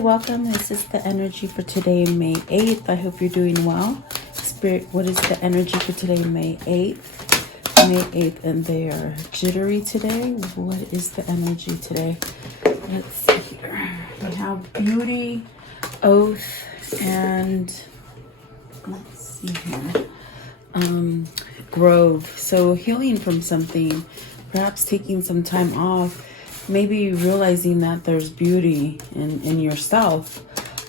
welcome. This is the energy for today, May 8th. I hope you're doing well. Spirit, what is the energy for today, May 8th? May 8th, and they are jittery today. What is the energy today? Let's see here. We have beauty, oath, and let's see here. Grove. So healing from something, perhaps taking some time off. Maybe realizing that there's beauty in yourself.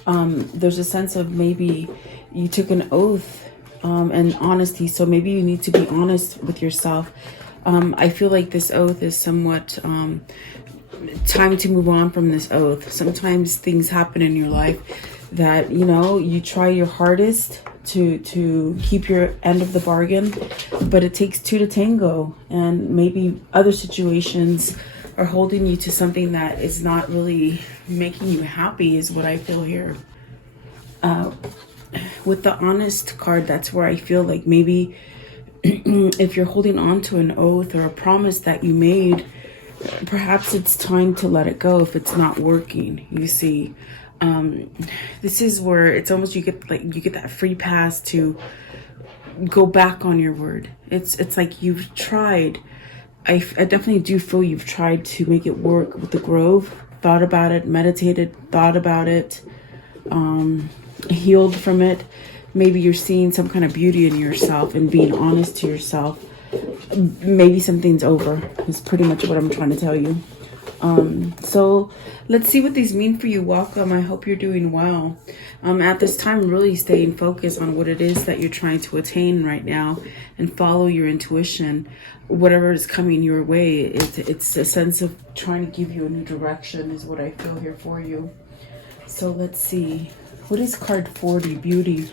There's a sense of maybe you took an oath and honesty. So maybe you need to be honest with yourself. I feel like this oath is somewhat time to move on from this oath. Sometimes things happen in your life that, you know, you try your hardest to keep your end of the bargain, but it takes two to tango. And maybe other situations are holding you to something that is not really making you happy, is what I feel here. With the honest card, that's where I feel like maybe if you're holding on to an oath or a promise that you made, perhaps it's time to let it go if it's not working. You see, this is where it's almost you get that free pass to go back on your word. It's like you've tried. I definitely do feel you've tried to make it work with the Grove, thought about it, meditated, thought about it, healed from it. Maybe you're seeing some kind of beauty in yourself and being honest to yourself. Maybe something's over is pretty much what I'm trying to tell you. So let's see what these mean for you. Welcome. I hope you're doing well. At this time, really staying focused on what it is that you're trying to attain right now and follow your intuition. Whatever is coming your way, it's a sense of trying to give you a new direction is what I feel here for you. So let's see. What is card 40? Beauty.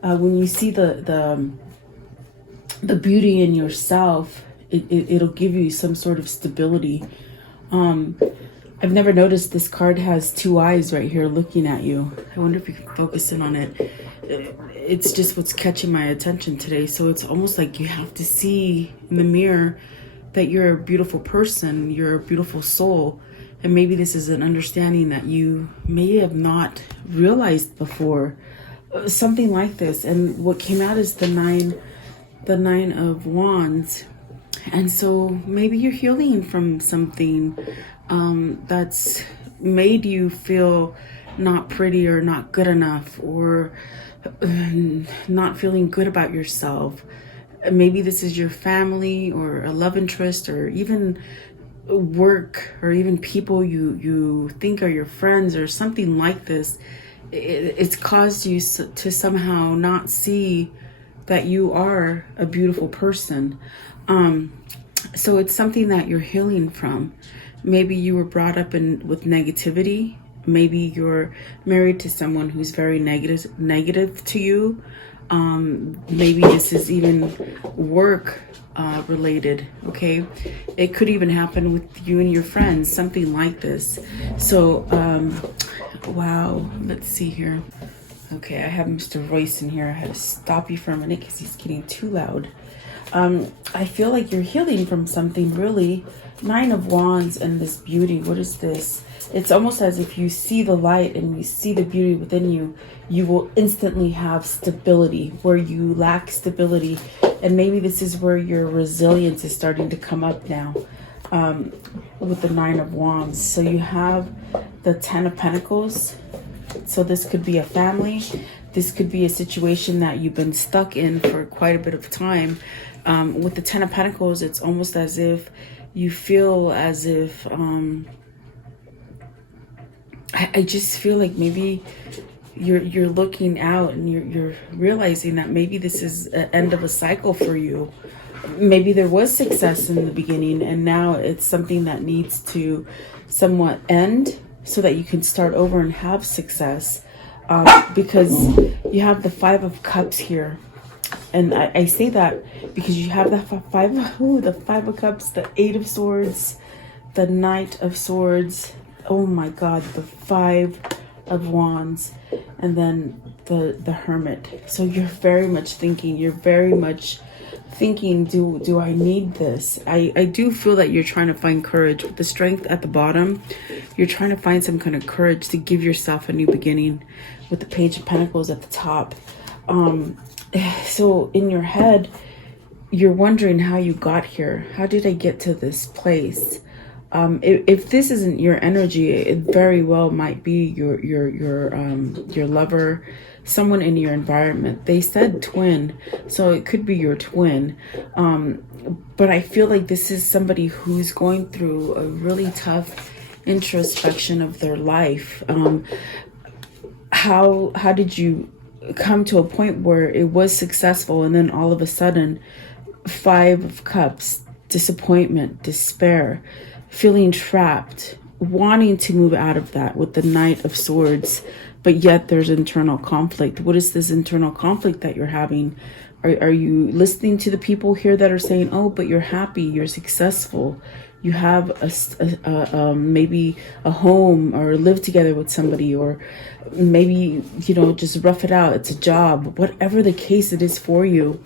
When you see the beauty in yourself, it'll give you some sort of stability. I've never noticed this card has two eyes right here looking at you. I wonder if you can focus in on it. It's just what's catching my attention today. So it's almost like you have to see in the mirror that you're a beautiful person, you're a beautiful soul. And maybe this is an understanding that you may have not realized before. Something like this. And what came out is the nine of Wands. And so maybe you're healing from something that's made you feel not pretty or not good enough, or not feeling good about yourself. Maybe this is your family or a love interest, or even work, or even people you think are your friends or something like this. It's caused you to somehow not see that you are a beautiful person. So it's something that you're healing from. Maybe you were brought up with negativity. Maybe you're married to someone who's very negative to you. Maybe this is even work related, okay? It could even happen with you and your friends, something like this. So, wow, let's see here. Okay, I have Mr. Royce in here. I had to stop you for a minute because he's getting too loud. I feel like you're healing from something, really. 9 of Wands and this beauty. What is this? It's almost as if you see the light and you see the beauty within you, you will instantly have stability where you lack stability. And maybe this is where your resilience is starting to come up now, with the 9 of Wands. So you have the 10 of Pentacles. So this could be a family. This could be a situation that you've been stuck in for quite a bit of time. With the 10 of Pentacles, it's almost as if you feel as if, I just feel like maybe you're looking out and you're realizing that maybe this is an end of a cycle for you. Maybe there was success in the beginning and now it's something that needs to somewhat end so that you can start over and have success. Because you have the 5 of Cups here. And I say that because you have the 5 of Cups, the 8 of Swords, the Knight of Swords. Oh my God, the 5 of Wands, and then the Hermit. So you're very much thinking, you're very much thinking, do I need this? I do feel that you're trying to find courage. With the Strength at the bottom, you're trying to find some kind of courage to give yourself a new beginning. With the Page of Pentacles at the top. So in your head, you're wondering how you got here. How did I get to this place? If this isn't your energy, it very well might be your lover, someone in your environment. They said twin, so it could be your twin. But I feel like this is somebody who's going through a really tough introspection of their life. How did you come to a point where it was successful, and then all of a sudden, 5 of Cups, disappointment, despair, feeling trapped, wanting to move out of that with the Knight of Swords, but yet there's internal conflict. What is this internal conflict that you're having? Are you listening to the people here that are saying, oh, but you're happy, you're successful, you have maybe a home, or live together with somebody, or maybe, you know, just rough it out, it's a job, whatever the case it is for you,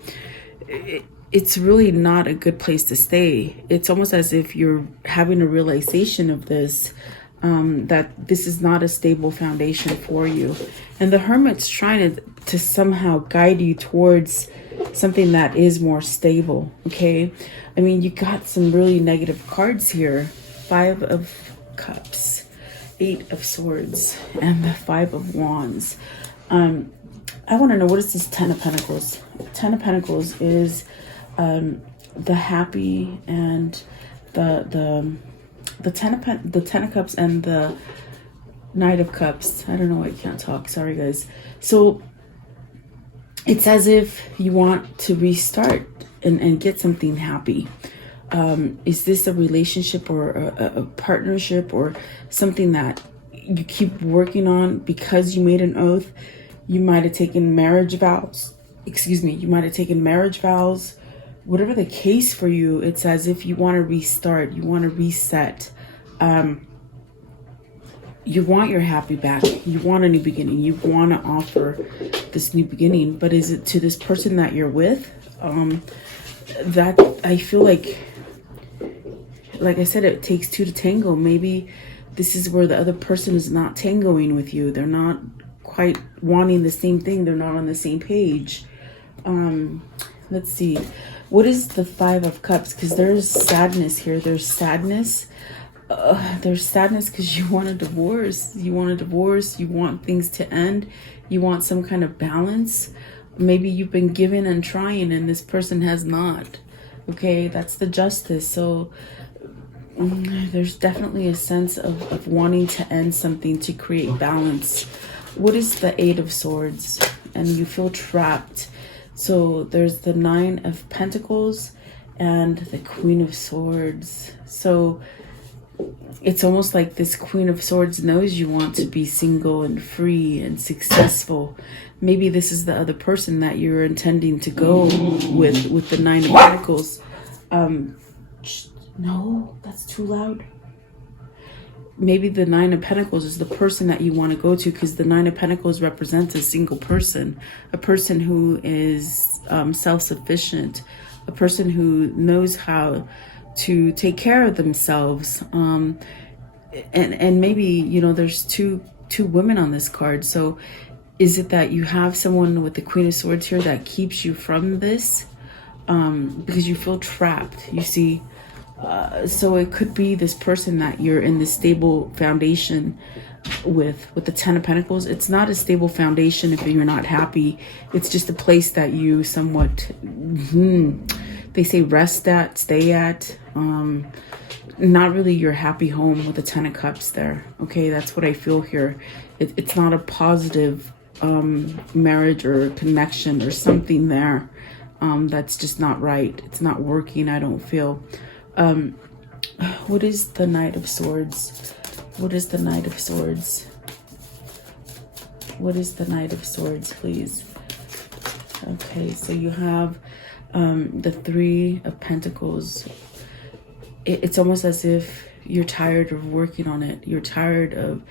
it's really not a good place to stay. It's almost as if you're having a realization of this, that this is not a stable foundation for you. And the Hermit's trying to somehow guide you towards something that is more stable, okay? I mean, you got some really negative cards here. 5 of Cups, 8 of Swords, and the 5 of Wands. I want to know, what is this 10 of Pentacles? 10 of Pentacles is the happy, and the 10 of Cups and the Knight of Cups. I don't know why I can't talk. Sorry, guys. So it's as if you want to restart and get something happy. Is this a relationship or a partnership, or something that you keep working on because you made an oath? You might have taken marriage vows. Excuse me. You might have taken marriage vows. Whatever the case for you, it's as if you want to restart. You want to reset. You want your happy back. You want a new beginning. You want to offer this new beginning. But is it to this person that you're with? That I feel like I said, it takes 2 to tango. Maybe this is where the other person is not tangoing with you. They're not quite wanting the same thing. They're not on the same page. Let's see. What is the 5 of Cups? Because there's sadness here. There's sadness. There's sadness because you want a divorce. You want a divorce. You want things to end. You want some kind of balance. Maybe you've been giving and trying, and this person has not. Okay, that's the Justice. So there's definitely a sense of wanting to end something to create balance. What is the 8 of Swords? And you feel trapped. So there's the 9 of Pentacles and the Queen of Swords. So it's almost like this Queen of Swords knows you want to be single and free and successful. Maybe this is the other person that you're intending to go with the 9 of Pentacles. No, that's too loud. Maybe the 9 of Pentacles is the person that you want to go to, because the 9 of Pentacles represents a single person, a person who is self-sufficient, a person who knows how to take care of themselves. And maybe, you know, there's two women on this card. So is it that you have someone with the Queen of Swords here that keeps you from this? Because you feel trapped, you see. So it could be this person that you're in this stable foundation with the 10 of Pentacles. It's not a stable foundation if you're not happy. It's just a place that you somewhat, they say rest at, stay at. Not really your happy home with the 10 of Cups there. Okay, that's what I feel here. It's not a positive marriage or connection or something there. That's just not right. It's not working, I don't feel. What is the Knight of Swords? What is the Knight of Swords? What is the Knight of Swords, please? Okay, so you have the 3 of Pentacles. It's almost as if you're tired of working on it. You're tired of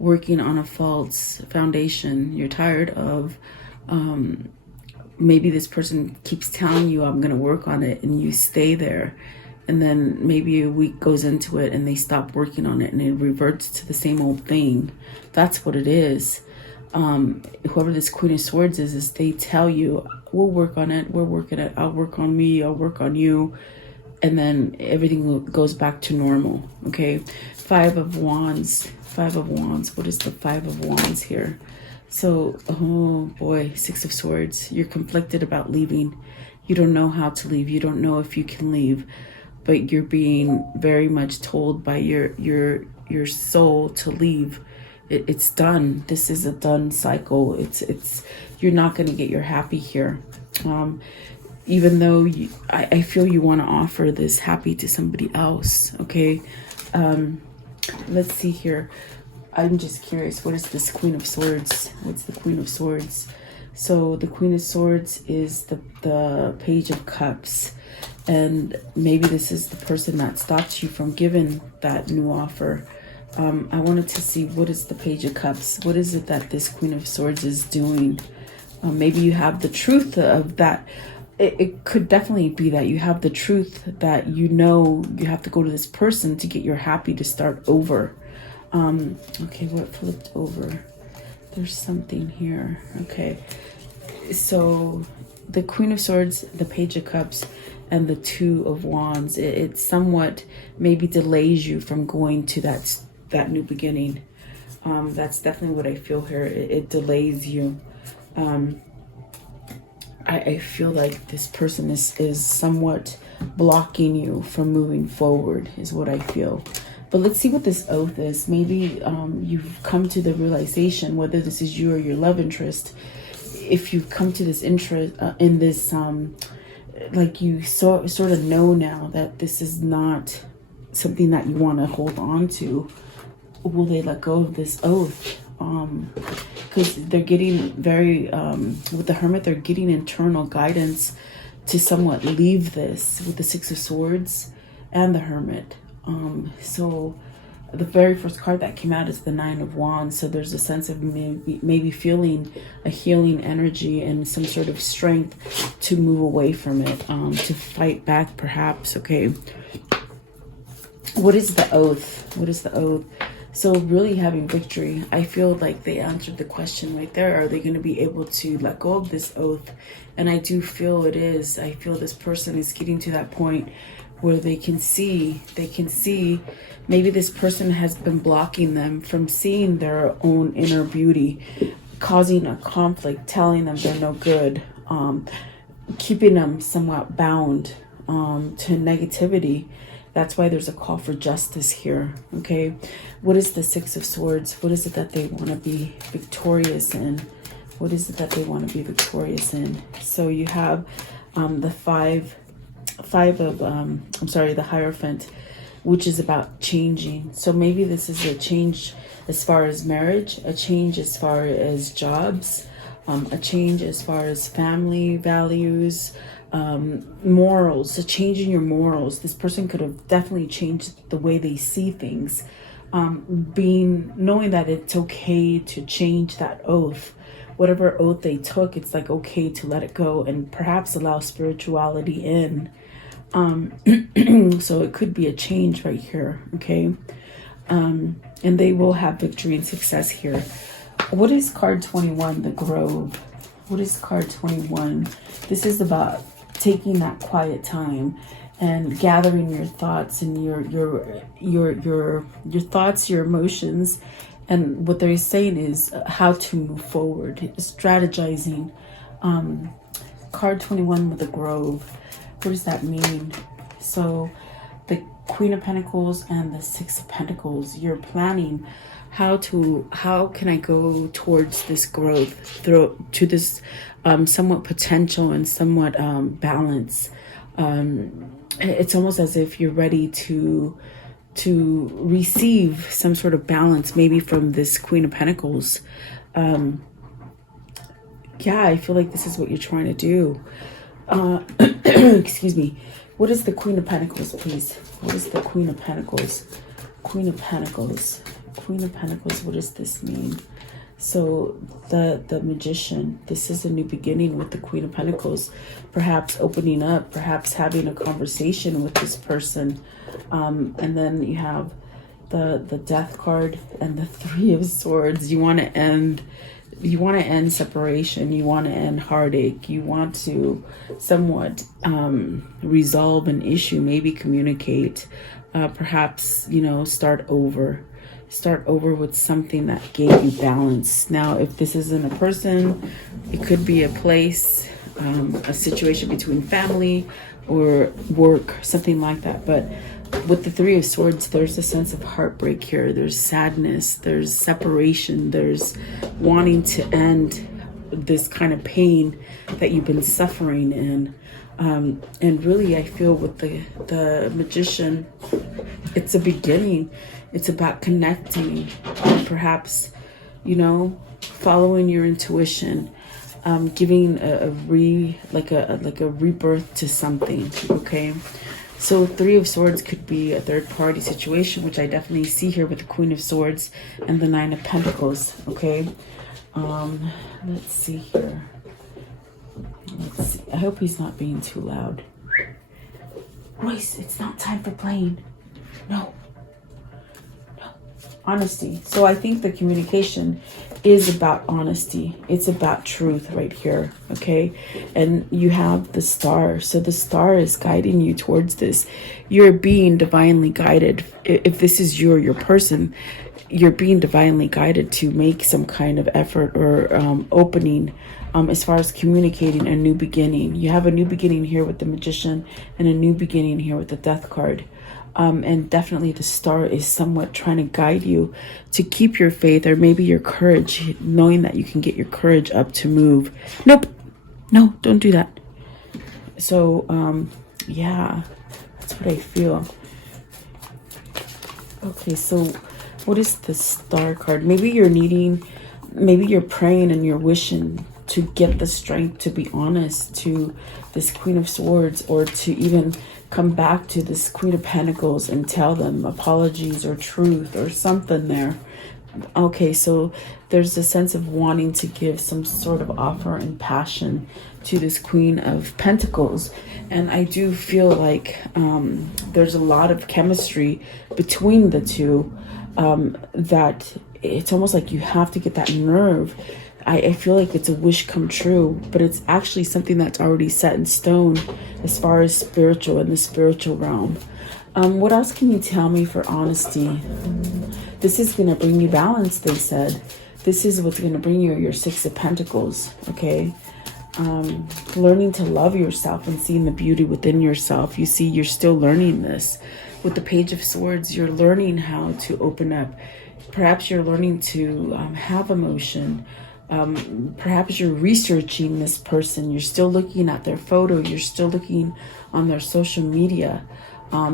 working on a false foundation. You're tired of maybe this person keeps telling you, I'm going to work on it, and you stay there. And then maybe a week goes into it and they stop working on it and it reverts to the same old thing. That's what it is. Whoever this Queen of Swords is they tell you, we'll work on it, we're working it, I'll work on me, I'll work on you. And then everything goes back to normal, okay? Five of Wands. What is the Five of Wands here? So, oh boy, Six of Swords. You're conflicted about leaving. You don't know how to leave. You don't know if you can leave. But you're being very much told by your soul to leave. It's done. This is a done cycle. It's you're not going to get your happy here. Even though I feel you want to offer this happy to somebody else. Okay. Let's see here. I'm just curious. What is this Queen of Swords? What's the Queen of Swords? So the Queen of Swords is the Page of Cups. And maybe this is the person that stops you from giving that new offer. I wanted to see, what is the Page of Cups? What is it that this Queen of Swords is doing? Maybe you have the truth of that. It could definitely be that you have the truth that you know you have to go to this person to get your happy to start over. Okay, what flipped over? There's something here. Okay, so the Queen of Swords, the Page of Cups, and the Two of Wands, it somewhat maybe delays you from going to that new beginning. That's definitely what I feel here. It delays you. I feel like this person is somewhat blocking you from moving forward, is what I feel. But let's see what this oath is. Maybe you've come to the realization, whether this is you or your love interest, if you've come to this interest in this, like you sort of know now that this is not something that you want to hold on to, will they let go of this oath? Because they're getting very, with the Hermit, they're getting internal guidance to somewhat leave this with the Six of Swords and the Hermit. So the very first card that came out is the Nine of Wands. So there's a sense of maybe feeling a healing energy and some sort of strength to move away from it, to fight back perhaps. Okay. What is the oath? What is the oath? So really having victory. I feel like they answered the question right there. Are they going to be able to let go of this oath? And I do feel it is. I feel this person is getting to that point where they can see maybe this person has been blocking them from seeing their own inner beauty, causing a conflict, telling them they're no good, keeping them somewhat bound to negativity. That's why there's a call for justice here, okay? What is the Six of Swords? What is it that they want to be victorious in? What is it that they want to be victorious in? So you have the the Hierophant, which is about changing. So maybe this is a change as far as marriage, a change as far as jobs, a change as far as family values, morals, a change in your morals. This person could have definitely changed the way they see things, knowing that it's okay to change that oath. Whatever oath they took, it's like okay to let it go and perhaps allow spirituality in. So it could be a change right here, okay? And they will have victory and success here. What is card 21, the Grove? What is card 21? This is about taking that quiet time and gathering your thoughts and your thoughts, your emotions. And what they're saying is how to move forward, strategizing. Card 21 with the Grove. What does that mean? So the Queen of Pentacles and the Six of Pentacles, you're planning how can I go towards this growth, to this somewhat potential and somewhat balance. It's almost as if you're ready to receive some sort of balance, maybe from this Queen of Pentacles. Yeah, I feel like this is what you're trying to do. Excuse me. What is the Queen of Pentacles, please? What is the Queen of Pentacles? Queen of Pentacles. Queen of Pentacles, what does this mean? So the Magician, this is a new beginning with the Queen of Pentacles, perhaps opening up, perhaps having a conversation with this person. And then you have the Death card and the Three of Swords. You want to end separation. You want to end heartache. You want to somewhat resolve an issue, maybe communicate, perhaps, start over with something that gave you balance. Now, if this isn't a person, it could be a place, a situation between family or work, something like that. But with the Three of Swords, there's a sense of heartbreak here. There's sadness, there's separation, there's wanting to end this kind of pain that you've been suffering in. And really, I feel with the Magician, it's a beginning. It's about connecting, perhaps, following your intuition, giving a rebirth to something. Okay. So Three of Swords could be a third party situation, which I definitely see here with the Queen of Swords and the Nine of Pentacles. Okay. Let's see here. Let's see. I hope he's not being too loud. Royce, it's not time for playing. No. Honesty. So I think the communication is about honesty. It's about truth right here. Okay. And you have the Star. So the Star is guiding you towards this. You're being divinely guided. If this is your person, you're being divinely guided to make some kind of effort or opening as far as communicating a new beginning. You have a new beginning here with the Magician and a new beginning here with the Death card. And definitely the Star is somewhat trying to guide you to keep your faith or maybe your courage, knowing that you can get your courage up to move. Nope. No, don't do that. So, yeah, that's what I feel. Okay, so what is the Star card? Maybe you're praying and you're wishing to get the strength to be honest to this Queen of Swords, or to even come back to this Queen of Pentacles and tell them apologies or truth or something there. Okay, so there's a sense of wanting to give some sort of offer and passion to this Queen of Pentacles. And I do feel like there's a lot of chemistry between the two, that it's almost like you have to get that nerve. I feel like it's a wish come true, but it's actually something that's already set in stone as far as spiritual, in the spiritual realm. What else can you tell me for honesty? This is going to bring you balance, they said. This is what's going to bring you your Six of Pentacles, okay? Learning to love yourself and seeing the beauty within yourself. You see, you're still learning this. With the Page of Swords, you're learning how to open up. Perhaps you're learning to have emotion. Perhaps you're researching this person. You're still looking at their photo. You're still looking on their social media.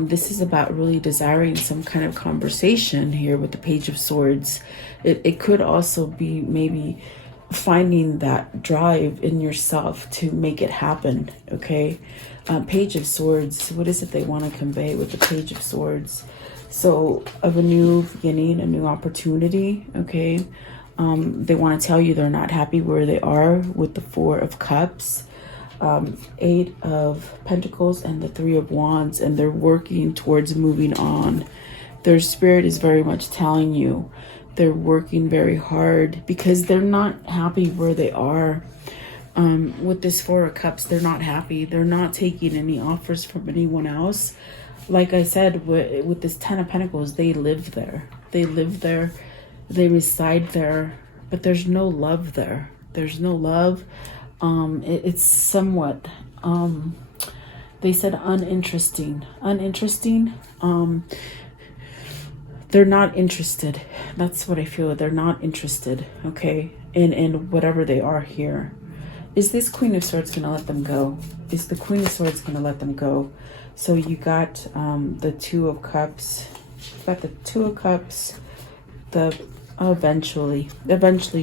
This is about really desiring some kind of conversation here with the Page of Swords. It could also be maybe finding that drive in yourself to make it happen, okay? Page of Swords, what is it they want to convey with the Page of Swords? So, of a new beginning, a new opportunity, okay? They want to tell you they're not happy where they are with the Four of Cups, Eight of Pentacles, and the Three of Wands, and they're working towards moving on. Their spirit is very much telling you they're working very hard because they're not happy where they are. With this Four of Cups, they're not happy. They're not taking any offers from anyone else. Like I said, with this Ten of Pentacles, they live there. They live there. They reside there, but there's no love there. There's no love. It's somewhat, they said uninteresting. They're not interested. That's what I feel. They're not interested, okay, in whatever they are here. Is this Queen of Swords going to let them go? Is the Queen of Swords going to let them go? So you got the Two of Cups. You got the Two of Cups. Eventually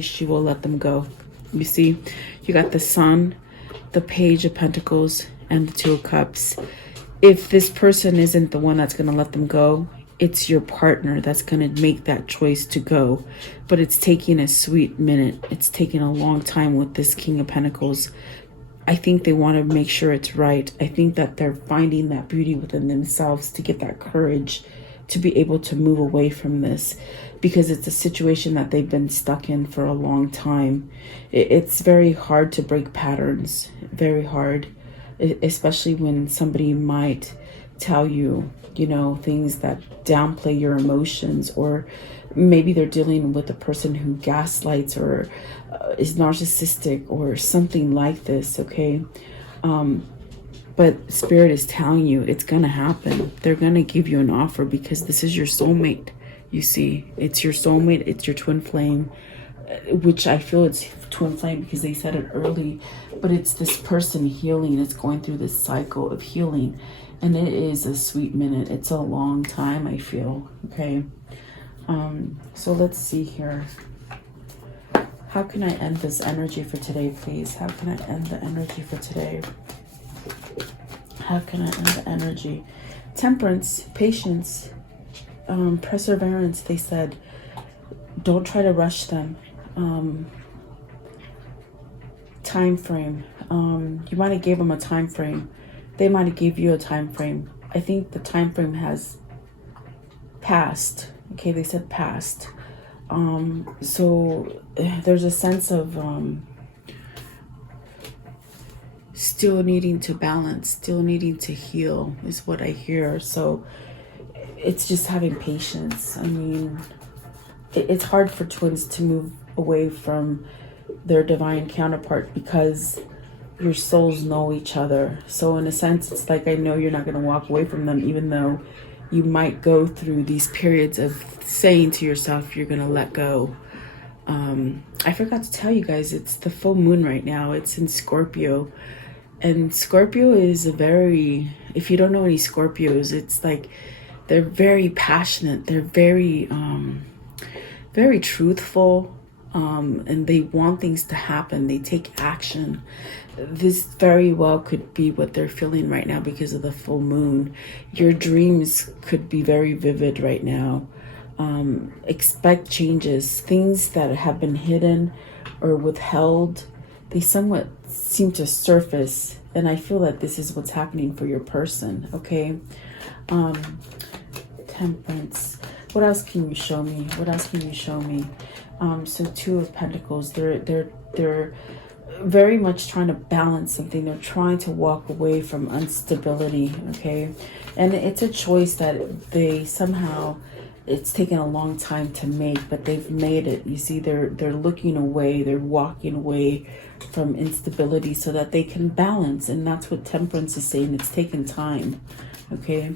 she will let them go. You see, you got the Sun, the Page of Pentacles, and the Two of Cups. If this person isn't the one that's going to let them go, it's your partner that's going to make that choice to go. But it's taking a sweet minute. It's taking a long time with this King of Pentacles. I think they want to make sure it's right. I think that they're finding that beauty within themselves to get that courage to be able to move away from this, because it's a situation that they've been stuck in for a long time. It's very hard to break patterns, very hard, especially when somebody might tell you, you know, things that downplay your emotions, or maybe they're dealing with a person who gaslights or is narcissistic or something like this, okay? But Spirit is telling you it's going to happen. They're going to give you an offer because this is your soulmate. You see, it's your soulmate. It's your twin flame, which I feel it's twin flame because they said it early, but it's this person healing. It's going through this cycle of healing, and it is a sweet minute. It's a long time, I feel, okay? So let's see here. How can I end this energy for today, please? How can I end the energy for today? How can I end the energy? Temperance, patience, perseverance. They said, don't try to rush them. Time frame. You might have gave them a time frame. They might have gave you a time frame. I think the time frame has passed. Okay, they said passed. So there's a sense of still needing to balance, still needing to heal is what I hear. So it's just having patience. I mean, it's hard for twins to move away from their divine counterpart because your souls know each other. So in a sense, it's like, I know you're not going to walk away from them, even though you might go through these periods of saying to yourself you're going to let go. I forgot to tell you guys, it's the full moon right now. It's in Scorpio. And Scorpio is a very, if you don't know any Scorpios, it's like they're very passionate. They're very, very truthful. And they want things to happen. They take action. This very well could be what they're feeling right now because of the full moon. Your dreams could be very vivid right now. Expect changes. Things that have been hidden or withheld, they somewhat seem to surface. And I feel that this is what's happening for your person, okay? Temperance. What else can you show me? What else can you show me? So Two of Pentacles, they're very much trying to balance something. They're trying to walk away from instability, okay? And it's a choice that they somehow, it's taken a long time to make, but they've made it. You see, they're looking away, they're walking away from instability so that they can balance. And that's what Temperance is saying. It's taken time, okay?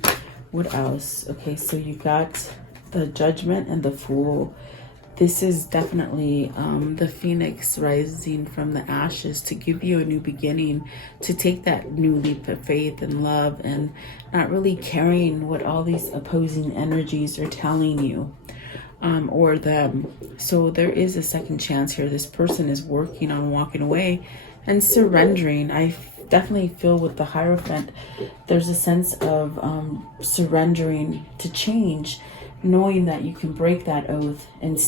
What else? Okay, so you got the Judgment and the Fool. This is definitely the phoenix rising from the ashes to give you a new beginning, to take that new leap of faith and love, and not really caring what all these opposing energies are telling you or them. So there is a second chance here. This person is working on walking away and surrendering. I definitely feel with the Hierophant, there's a sense of surrendering to change, knowing that you can break that oath. And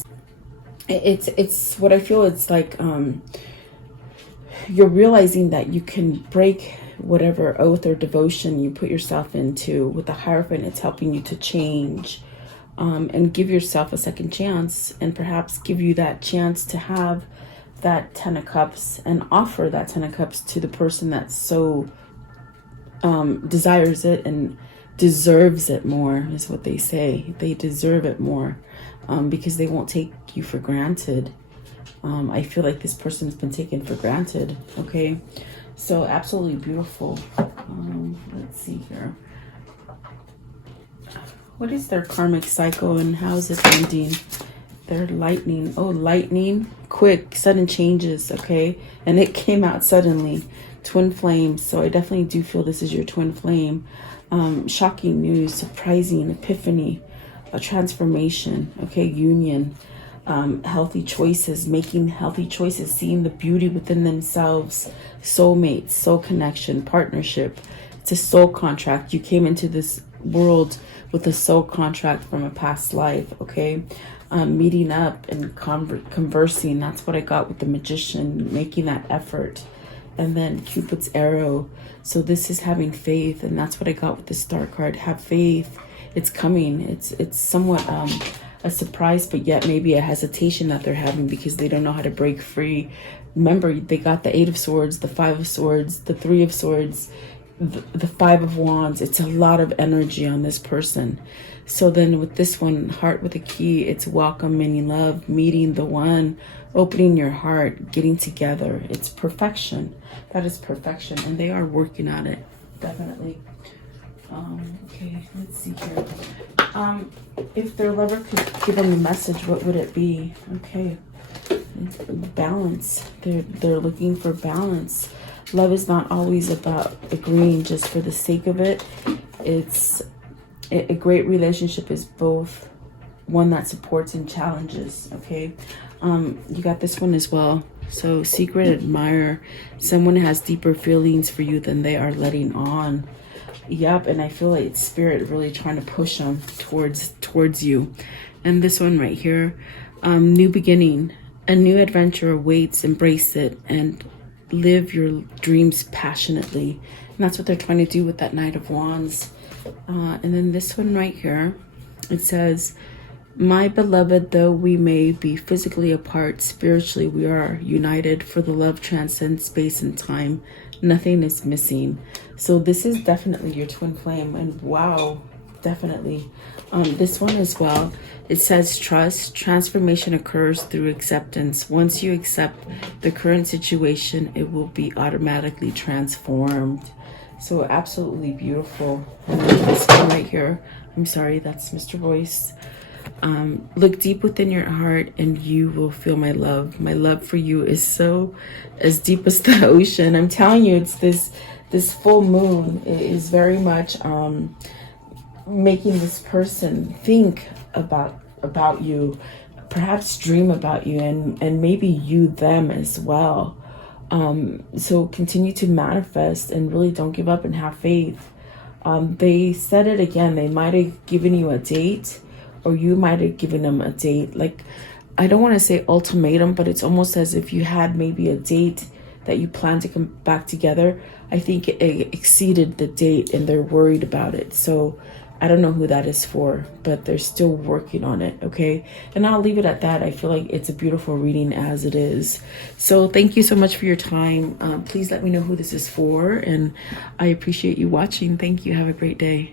it's what I feel. It's like you're realizing that you can break whatever oath or devotion you put yourself into. With the Hierophant, it's helping you to change and give yourself a second chance, and perhaps give you that chance to have that Ten of Cups and offer that Ten of Cups to the person that so desires it and deserves it more, is what they say. They deserve it more because they won't take you for granted. I feel like this person's been taken for granted, okay? So absolutely beautiful. Let's see here. What is their karmic cycle and how is it ending? Their lightning. Oh, lightning. Quick, sudden changes, okay? And it came out suddenly. Twin flames. So I definitely do feel this is your twin flame. Shocking news, surprising, epiphany, a transformation, okay? Union. Healthy choices, making healthy choices, seeing the beauty within themselves. Soulmates, soul connection, partnership. It's a soul contract. You came into this world with a soul contract from a past life, okay? Meeting up and conversing. That's what I got with the Magician, making that effort. And then Cupid's arrow. So this is having faith, and that's what I got with the Star card. Have faith. It's coming. It's somewhat a surprise, but yet maybe a hesitation that they're having because they don't know how to break free. Remember, they got the 8 of Swords, the 5 of Swords, the 3 of Swords, the 5 of Wands. It's a lot of energy on this person. So then with this one, Heart with a Key, it's welcome, meaning love, meeting the one, opening your heart, getting together. It's perfection. That is perfection, and they are working on it, definitely. Okay, let's see here. If their lover could give them a message, what would it be? Okay, balance. They're looking for balance. Love is not always about agreeing just for the sake of it. It's a great relationship is both one that supports and challenges. Okay, you got this one as well. So secret admirer, someone has deeper feelings for you than they are letting on. Yep, and I feel like it's spirit really trying to push them towards you. And this one right here, new beginning, a new adventure awaits. Embrace it and live your dreams passionately. And that's what they're trying to do with that Knight of Wands. And then this one right here, it says, my beloved, though we may be physically apart, spiritually we are united, for the love transcends space and time. Nothing is missing. So this is definitely your twin flame, and wow, definitely. This one as well, it says trust. Transformation occurs through acceptance. Once you accept the current situation, it will be automatically transformed. So absolutely beautiful. And then this one right here, I'm sorry, that's Mr. Voice. Look deep within your heart and you will feel my love. My love for you is so as deep as the ocean. I'm telling you, it's this full moon is very much making this person think about you, perhaps dream about you, and maybe you them as well. So continue to manifest and really don't give up and have faith. They said it again. They might have given you a date, or you might have given them a date. Like, I don't want to say ultimatum, but it's almost as if you had maybe a date that you plan to come back together. I think it exceeded the date and they're worried about it. So I don't know who that is for, but they're still working on it, okay? And I'll leave it at that. I feel like it's a beautiful reading as it is. So thank you so much for your time. Please let me know who this is for, and I appreciate you watching. Thank you. Have a great day.